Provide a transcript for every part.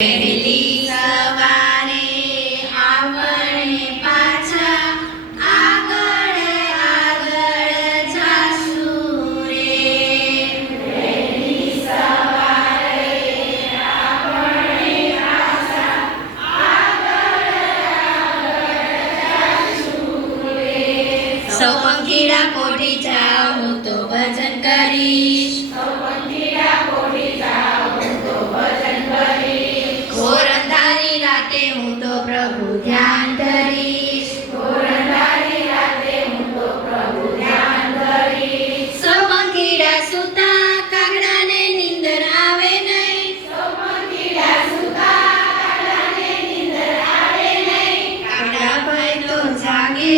વહેલી સવારે આપણે પાછા આગળ આગળ જાશું રે. વહેલી સવારે આપણે પાછા આગળ આગળ જાશું રે. સૌ પંખીડા કોઠી જાઓ હું તો ભજન કરીશ. સૌ પંખીડા કોઠી જાઓ હું તો ભજન કરીશ. ઘોર અંધારી રાતે હું તો પ્રભુ ધ્યાન ધરીશ. ઘોર અંધારી રાતે હું તો પ્રભુ ધ્યાન ધરીશ. સૌ પંખીડા સૂતા કાગડાને નીંદર આવે નહીં. સૌ પંખીડા સૂતા કાગડાને નીંદર આવે નહીં. કાગડા ભાઈ તો જાગે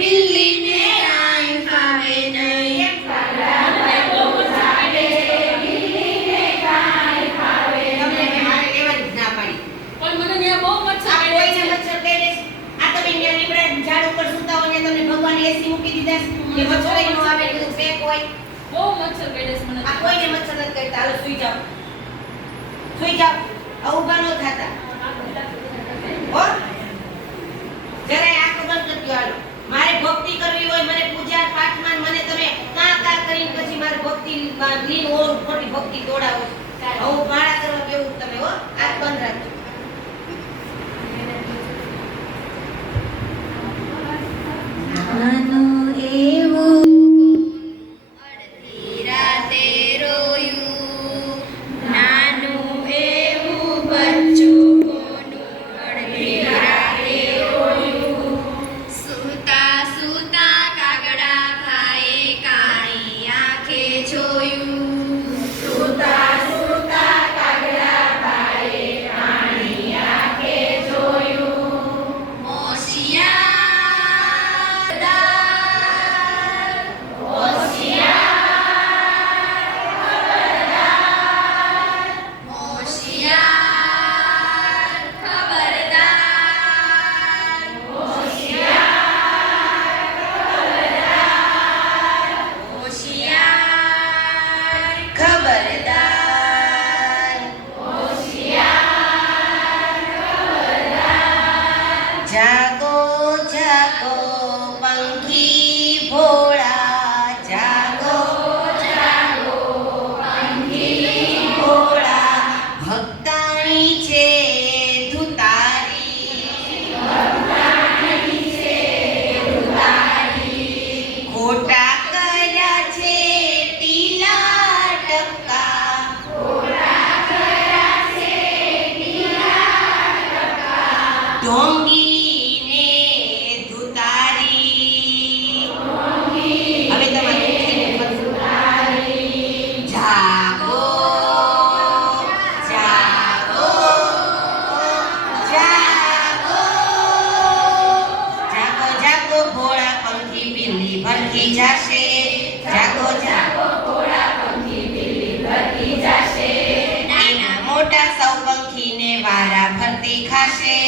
બિલ્લીને કાંઈ ફાવે નહીં. કાગડા ભાઈ તો જાગે બિલ્લીને કાંઈ ફાવે નહીં. મારે લેવાની જ ના પાડી. પણ મને ત્યાં બહુ મચ્છર આ કોઈને મચ્છર કહી દેશ. આ તમે ત્યાં લીમડા ઝાડ ઉપર સૂતા હોય ને તમને ભગવાન એસી મૂકી દીધા છે કે મચ્છર ય નો આવે ને બધું પેક હોય. બહુ મચ્છર કડે છે મને. આ કોઈને મચ્છર નથી કરતા. હાલો સુઈ જાઓ. સુઈ જાઓ. આ ઊભા ન થાતા. હો? જરાય આંખો બંધ કરી દો. હાલો. મારે ભક્તિ કરવી હોય, મને પૂજા પાઠમાં મને તમે કા કરીને પછી મારે ભક્તિ લીન ઓર ખોટી ભક્તિ તોડાવો. હું માળા કરવા બેવું તમે હો. આંખ બંધ રાખજો. નાનું એવું અડધી રાતે રોયું. નાનું એવું બચ્ચું કોનું અડધી રાતે રોયું. સૂતા સૂતા કાગડા ભાઈએ કાળી આંખે જોયું. સૂતા સૂતા કાગડા ભાઈએ કાળી આંખે જોયું. મોશિયા જાગો જાગો પંખી ભોળા. જાગો જાગો પંખી ભોળા. ભક્તાણી છે ધુતારી. ભક્તાણી છે ધુતારી. ખોટા કર્યા છે ટીલા ટપકા. ખોટા કર્યા છે ટીલા ટપકા. ઢોંગી હવે તમારે જાગો જાગો જાગો. જાગો જાગો ભોળા પંખી બિલ્લી ભરખી જાશે. જાગો જાગો ભોળા પંખી બિલ્લી ભરખી જાશે. નાના મોટા સૌ પંખીને વારા ફરતી ખાશે.